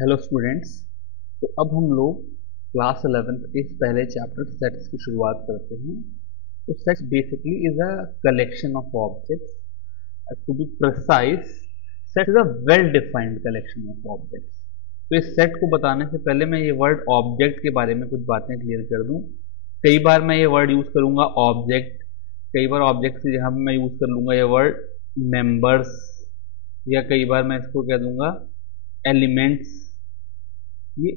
Hello students. तो अब हम लोग क्लास 11th के इस पहले चैप्टर सेट्स की शुरुआत करते हैं। तो sets basically is a collection of objects. To be precise, set is a well defined collection of objects. तो इस सेट को बताने से पहले मैं ये वर्ड ऑब्जेक्ट के बारे में कुछ बातें क्लियर कर दूं। कई बार मैं ये वर्ड यूज करूंगा ऑब्जेक्ट, कई बार ऑब्जेक्ट की जगह मैं यूज कर लूंगा ये वर्ड मेंबर्स, या कई बार मैं इसको कह दूंगा एलिमेंट्स। ये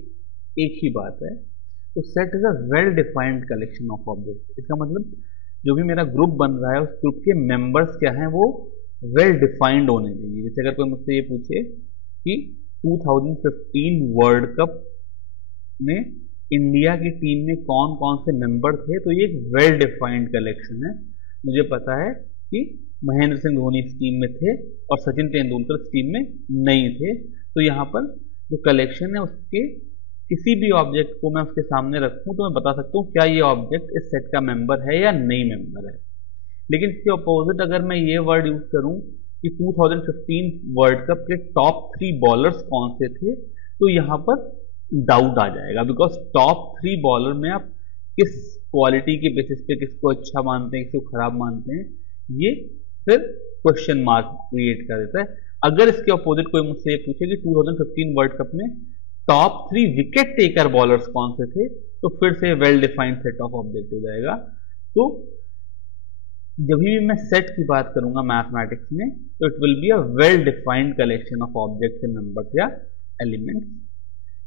एक ही बात है। तो set is a well defined collection of object. इसका मतलब जो भी मेरा ग्रुप बन रहा है उस ग्रुप के मेंबर्स क्या हैं वो वेल डिफाइंड होने चाहिए। जैसे अगर कोई मुझसे ये पूछे कि 2015 वर्ल्ड कप में इंडिया की टीम में कौन कौन से मेंबर थे, तो ये एक वेल डिफाइंड कलेक्शन है। मुझे पता है कि महेंद्र सिंह धोनी इस टीम में थे और सचिन तेंदुलकर इस टीम में नहीं थे। तो यहाँ पर जो कलेक्शन है उसके किसी भी ऑब्जेक्ट को मैं उसके सामने रखूं तो मैं बता सकता हूँ क्या ये ऑब्जेक्ट इस सेट का मेंबर है या नहीं मेंबर है। लेकिन इसके अपोजिट अगर मैं ये वर्ड यूज करूं कि 2015 वर्ल्ड कप के टॉप 3 बॉलर्स कौन से थे, तो यहां पर डाउट आ जाएगा। बिकॉज टॉप 3 बॉलर में आप किस क्वालिटी के बेसिस पे किसको अच्छा मानते हैं, किसको खराब मानते हैं, ये फिर क्वेश्चन मार्क क्रिएट कर देता है। अगर इसके अपोजिट कोई मुझसे ये पूछे कि 2015 वर्ल्ड कप में टॉप 3 विकेट टेकर बॉलर्स कौन से थे, तो फिर से well defined set of object हो जाएगा। तो जब भी मैं सेट की बात करूंगा मैथमेटिक्स में, तो it will be a well defined collection of objects and numbers या एलिमेंट्स।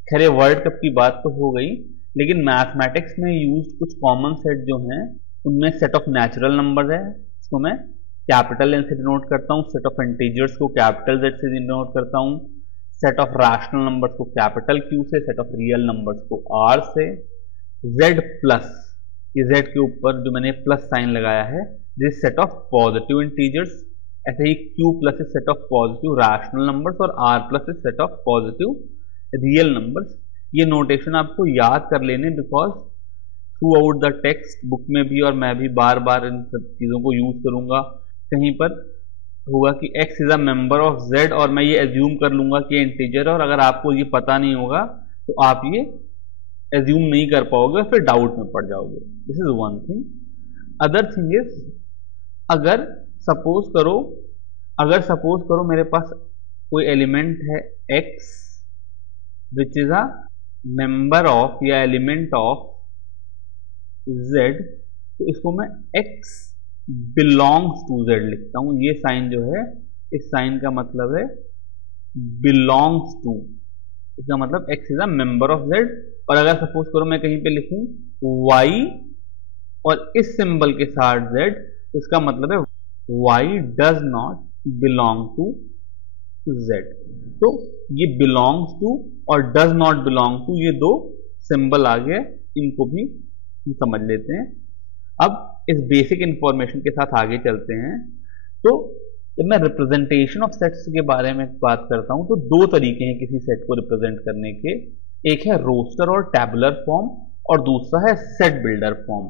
खैर ये वर्ल्ड कप की बात तो हो गई, लेकिन मैथमेटिक्स में यूज कुछ कॉमन सेट जो हैं उनमें सेट ऑफ नेचुरल नंबर है, इसको मैं कैपिटल एन से डिनोट करता हूँ। सेट ऑफ इंटीजर्स को कैपिटल जेड से डिनोट करता हूँ। सेट ऑफ रैशनल नंबर्स को कैपिटल क्यू से, सेट ऑफ रियल नंबर्स को आर से। जेड प्लस, ये जेड के ऊपर जो मैंने प्लस साइन लगाया है, this set of positive integers. ऐसे ही Q plus is set of positive rational numbers और R plus is set of positive real numbers. ये नोटेशन आपको याद कर लेने, because through out the text book में भी और मैं भी बार बार इन सब चीज़ों को यूज करूंगा। कहीं पर होगा कि x is a member of z और मैं ये एज्यूम कर लूंगा कि इंटीजर है, और अगर आपको ये पता नहीं होगा तो आप ये एज्यूम नहीं कर पाओगे, फिर डाउट में पड़ जाओगे। This is one thing. Other thing is, अगर सपोज करो मेरे पास कोई एलिमेंट है x which is a member of या एलिमेंट ऑफ z, तो इसको मैं x बिलोंग्स टू z लिखता हूं। ये साइन जो है, इस साइन का मतलब है बिलोंग्स टू, इसका मतलब x is a member of z। और अगर सपोज करो मैं कहीं पे लिखूं y और इस सिंबल के साथ z, तो इसका मतलब है y does not belong to z। तो ये बिलोंग्स टू और डज नॉट बिलोंग टू, ये दो सिंबल आ गए, इनको भी हम समझ लेते हैं। अब इस बेसिक इंफॉर्मेशन के साथ आगे चलते हैं। तो जब मैं रिप्रेजेंटेशन ऑफ सेट्स के बारे में बात करता हूं, तो दो तरीके हैं किसी सेट को रिप्रेजेंट करने के। एक है रोस्टर और टेबुलर फॉर्म, और दूसरा है set builder form.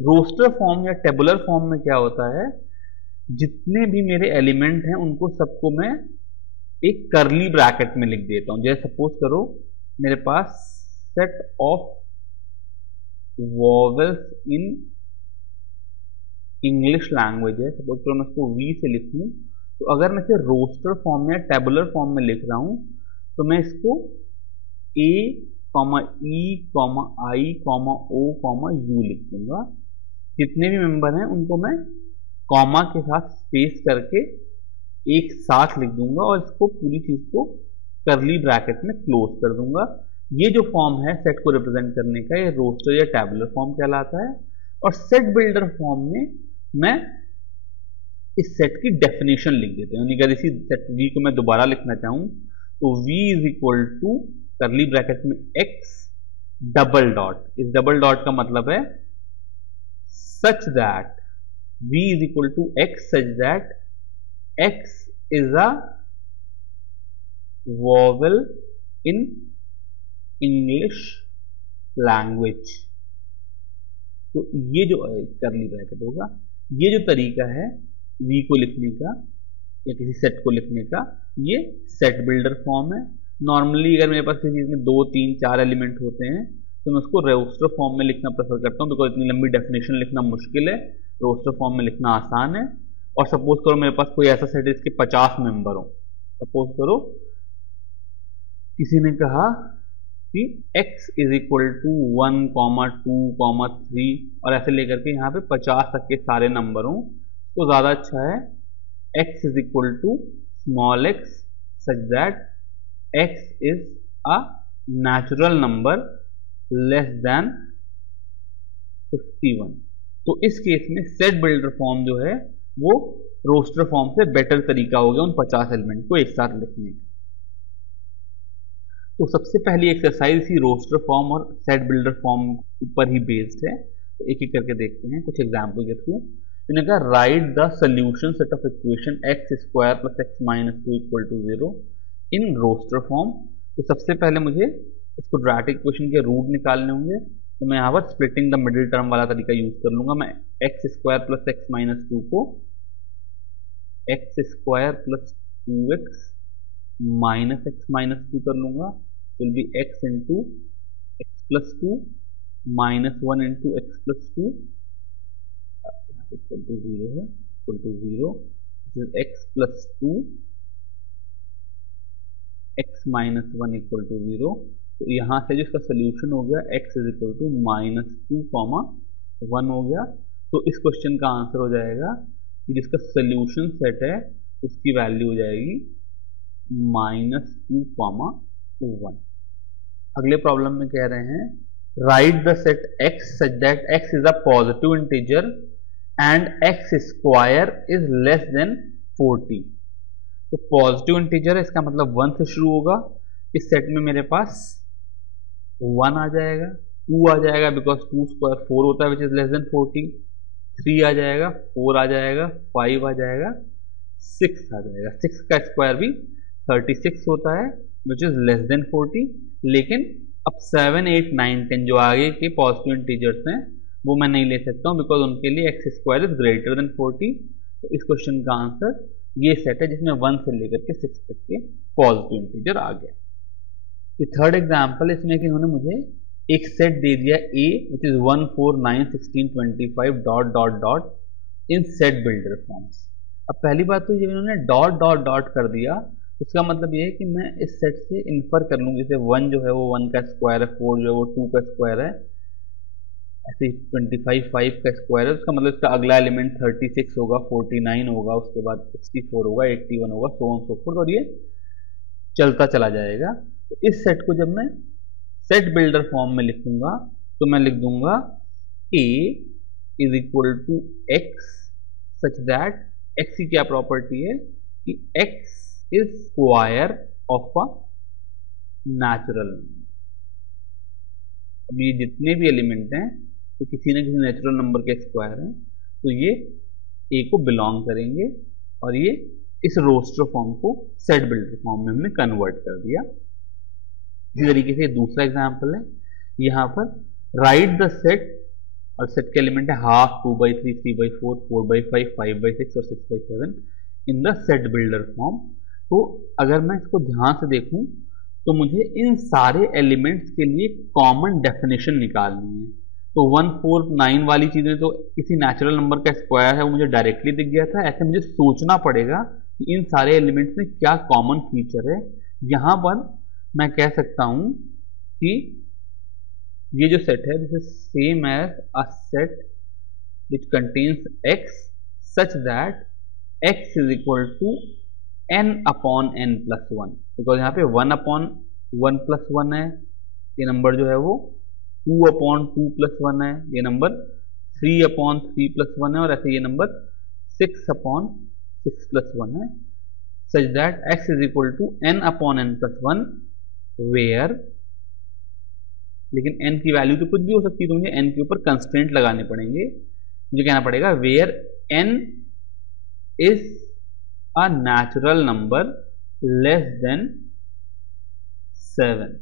Roster form या टेबुलर फॉर्म में क्या होता है, जितने भी मेरे एलिमेंट हैं उनको सबको मैं एक करली ब्रैकेट में लिख देता हूं। जैसे सपोज करो मेरे पास set of vowels in English language है, सपोज करो मैं इसको V से लिखूं, तो अगर मैं इसे रोस्टर फॉर्म या टेबुलर फॉर्म में लिख रहा हूं, तो मैं इसको A, E, I, O, U लिख दूंगा। जितने भी मेंबर हैं उनको मैं कॉमा के साथ स्पेस करके एक साथ लिख दूंगा और इसको पूरी चीज को करली ब्रैकेट में क्लोज कर दूंगा। ये जो फॉर्म है सेट को रिप्रेजेंट करने का, ये रोस्टर या टेबुलर फॉर्म कहलाता है। और सेट बिल्डर फॉर्म में मैं इस सेट की डेफिनेशन लिख देता हूं। यानी अगर इसी सेट V को मैं दोबारा लिखना चाहूं, तो V is equal to curly bracket में x डबल डॉट। इस डबल डॉट का मतलब है such that V is equal to x such that x is a vowel in English language. तो ये जो करली ब्रैकेट होगा, ये जो तरीका है V को लिखने का या किसी सेट को लिखने का, ये सेट बिल्डर फॉर्म है। नॉर्मली अगर मेरे पास किसी चीज़ में 2, 3, 4 एलिमेंट होते हैं तो मैं उसको रोस्टर फॉर्म में लिखना प्रेफर करता हूँ, बिकॉज इतनी लंबी डेफिनेशन लिखना मुश्किल है, रोस्टर फॉर्म में लिखना आसान है। और सपोज करो मेरे पास कोई ऐसा सेट है जिसके 50 मेंबर हो, सपोज करो किसी ने कहा कि x इज इक्वल टू 1, 2, 3 और ऐसे लेकर के यहाँ पे 50 तक के सारे नंबर हों, तो ज़्यादा अच्छा है x is equal to small x such that x is a natural number less than 51। तो इस केस में सेट बिल्डर फॉर्म जो है वो रोस्टर फॉर्म से बेटर तरीका हो गया उन 50 एलिमेंट को एक साथ लिखने का। तो सबसे पहली एक्सरसाइज ही रोस्टर फॉर्म और सेट बिल्डर फॉर्म ऊपर ही बेस्ड है। तो एक एक करके देखते हैं कुछ एग्जाम्पल के थ्रू। मैंने कहा write the solution set of equation x square plus x minus 2 equal to 0 in roster form. तो सबसे पहले मुझे इसको क्वाड्रेटिक इक्वेशन के रूट निकालने होंगे, तो मैं यहाँ पर स्प्लिटिंग द मिडिल टर्म वाला तरीका यूज कर लूंगा। मैं x square plus x minus 2 को x square plus 2x minus x minus 2 कर लूंगा, will be x into x plus 2 minus 1 into x plus 2 equal to 0 है, equal to 0 which is x plus 2 x minus 1 equal to 0। तो यहाँ से जो इसका solution हो गया x is equal to minus 2, 1 हो गया। तो इस क्वेश्चन का आंसर हो जाएगा कि जिसका सोल्यूशन सेट है उसकी वैल्यू हो जाएगी -2, 1। अगले प्रॉब्लम में कह रहे हैं right the set x such that x is a positive integer and x square is less than 40। तो पॉजिटिव इंटीजर है, इसका मतलब 1 से शुरू होगा। इस सेट में मेरे पास 1 आ जाएगा, 2 आ जाएगा बिकॉज 2 स्क्वायर 4 होता है विच इज लेस देन 40, 3 आ जाएगा, 4 आ जाएगा, 5 आ जाएगा, 6 आ जाएगा। 6 का स्क्वायर भी 36 होता है विच इज लेस देन 40। लेकिन अब 7, 8, 9, 10 जो आगे के पॉजिटिव इंटीजर्स हैं वो मैं नहीं ले सकता हूँ बिकॉज उनके लिए x square is greater than 40। तो इस क्वेश्चन का आंसर ये सेट है जिसमें 1 से लेकर के 6 तक के पॉजिटिव इंटीजर आ गया। ये थर्ड एग्जाम्पल इसमें कि उन्होंने मुझे एक सेट दे दिया A which is 1, 4, 9, 16, 25 dot dot dot in set builder forms. अब पहली बात तो ये इन्होंने डॉट डॉट डॉट कर दिया, उसका मतलब ये है कि मैं इस सेट से इन्फर कर लूँगी, जैसे 1 जो है वो 1 का स्क्वायर है, 4 जो है वो 2 का स्क्वायर है, ऐसे 25 5 का स्क्वायर है। उसका मतलब इसका अगला एलिमेंट 36 होगा, 49 होगा, उसके बाद 64 होगा, 81 होगा, सो ऑन सो फोर्थ, और ये चलता चला जाएगा। तो इस सेट को जब मैं सेट बिल्डर फॉर्म में लिखूंगा तो मैं लिख दूंगा A is equal to x such that x की क्या प्रॉपर्टी है कि x is square of a natural number. अब ये जितने भी एलिमेंट हैं तो किसी न किसी नेचुरल नंबर के स्क्वायर हैं, तो ये A को बिलोंग करेंगे और ये इस रोस्टर फॉर्म को सेट बिल्डर फॉर्म में हमने कन्वर्ट कर दिया। इसी तरीके से दूसरा एग्जांपल है, यहाँ पर राइट द सेट, और सेट के एलिमेंट है हाफ, 2/3, 3/4, 4/5, 5/6 और 6/7 in the set builder form. तो अगर मैं इसको ध्यान से देखूं तो मुझे इन सारे एलिमेंट्स के लिए कॉमन डेफिनेशन निकालनी है। तो 1, 4, 9 वाली चीजें तो किसी नेचुरल नंबर का स्क्वायर है वो मुझे डायरेक्टली दिख गया था। ऐसे मुझे सोचना पड़ेगा कि इन सारे एलिमेंट्स में क्या कॉमन फीचर है। यहां पर मैं कह सकता हूं कि ये जो सेट है this is same as a set which contains x such that x is equal to n upon n plus 1, because यहाँ पे 1 अपॉन 1 प्लस 1 है, ये नंबर जो है वो 2 अपॉन 2 प्लस 1 है, ये नंबर 3 अपॉन 3 प्लस 1 है, और ऐसे ये नंबर 6 अपॉन 6 प्लस 1 है, such that x is equal to n upon n plus 1 where, लेकिन n की वैल्यू तो कुछ भी हो सकती है, तो मुझे n के ऊपर कंस्ट्रेंट लगाने पड़ेंगे। मुझे कहना पड़ेगा where n is a natural number less than 7।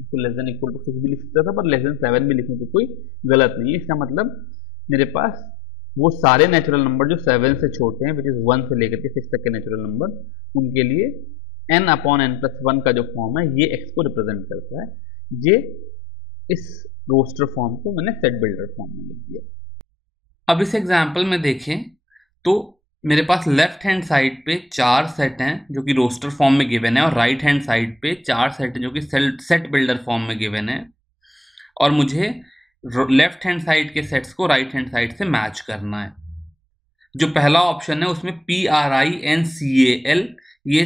इसको लेस देन इक्वल टू 6 भी लिख सकता था, पर लेस देन 7 भी लिखूं तो कोई गलत नहीं है। इसका मतलब मेरे पास वो सारे नेचुरल नंबर जो 7 से छोटे हैं, विच इज 1 से लेकर के 6 तक के नेचुरल नंबर, उनके लिए n अपॉन n प्लस 1 का जो फॉर्म है ये x को रिप्रेजेंट करता है। ये इस रोस्टर फॉर्म को मैंने सेट बिल्डर फॉर्म में लिख दिया। अब इस एग्जाम्पल में देखें तो मेरे पास लेफ्ट हैंड साइड पे 4 सेट हैं जो कि रोस्टर फॉर्म में गिवन है, और राइट हैंड साइड पे 4 सेट हैं जो कि सेट बिल्डर फॉर्म में गिवन है, और मुझे लेफ्ट हैंड साइड के सेट्स को राइट हैंड साइड से मैच करना है। जो पहला ऑप्शन है उसमें PRINCAL ये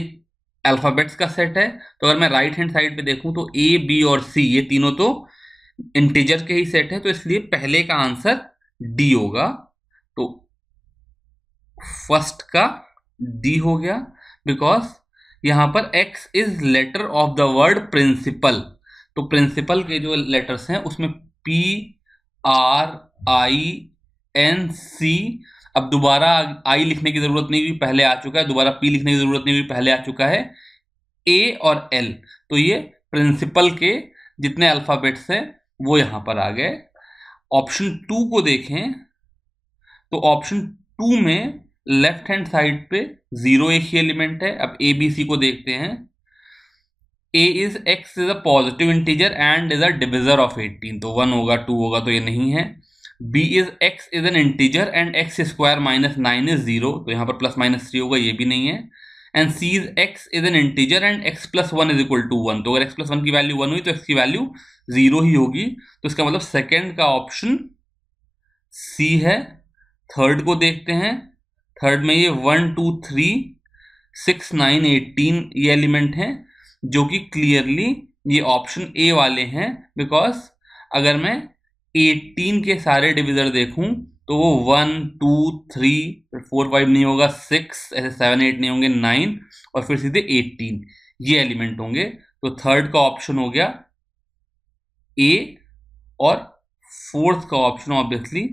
अल्फाबेट्स का सेट है, तो अगर मैं राइट हैंड साइड पे देखूं तो A, B और C ये तीनों तो इंटीजर के ही सेट है, तो इसलिए पहले का आंसर D होगा। तो फर्स्ट का D हो गया, बिकॉज यहां पर X is letter of the word principle. तो प्रिंसिपल के जो लेटर्स हैं उसमें PRINC, अब दोबारा आई लिखने की जरूरत नहीं हुई, पहले आ चुका है, दोबारा P लिखने की जरूरत नहीं हुई, पहले आ चुका है, A और L। तो ये प्रिंसिपल के जितने अल्फाबेट्स हैं वो यहां पर आ गए। ऑप्शन 2 को देखें तो ऑप्शन 2 में लेफ्ट हैंड साइड पे 0 एक ही एलिमेंट है। अब ABC को देखते हैं। A is X is a positive integer and is a divisor of 18, तो 1 होगा, 2 होगा, तो ये नहीं है। B is X is an integer and X square minus 9 is 0, तो यहाँ पर प्लस माइनस 3 होगा, ये भी नहीं है। And C is X is an integer and X plus 1 is equal to 1, तो अगर X प्लस 1 की वैल्यू 1 हुई तो X की वैल्यू 0 ही होगी। तो इसका मतलब सेकेंड का ऑप्शन C है। थर्ड को देखते हैं। थर्ड में ये 1 2 3 6 9 18 ये एलिमेंट हैं जो कि क्लियरली ये ऑप्शन ए वाले हैं, बिकॉज अगर मैं 18 के सारे डिविजर देखूं तो वो 1 2 3 4 5 नहीं होगा, 6 ऐसे 7 8 नहीं होंगे, 9 और फिर सीधे 18 ये एलिमेंट होंगे। तो थर्ड का ऑप्शन हो गया ए, और फोर्थ का ऑप्शन ऑब्वियसली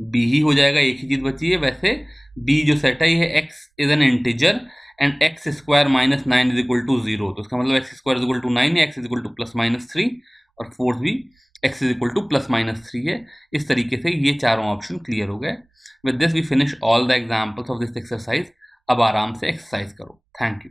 बी ही हो जाएगा, एक ही चीज बची है। वैसे बी जो सेट है ये है x is an integer and x square minus 9 is equal to 0, तो इसका मतलब x square is equal to 9 है, x is equal to plus minus 3, और फोर्थ भी x is equal to plus minus 3 है। इस तरीके से ये चारों ऑप्शन क्लियर हो गए। With this we finish all the examples of this exercise. अब आराम से एक्सरसाइज करो। Thank you.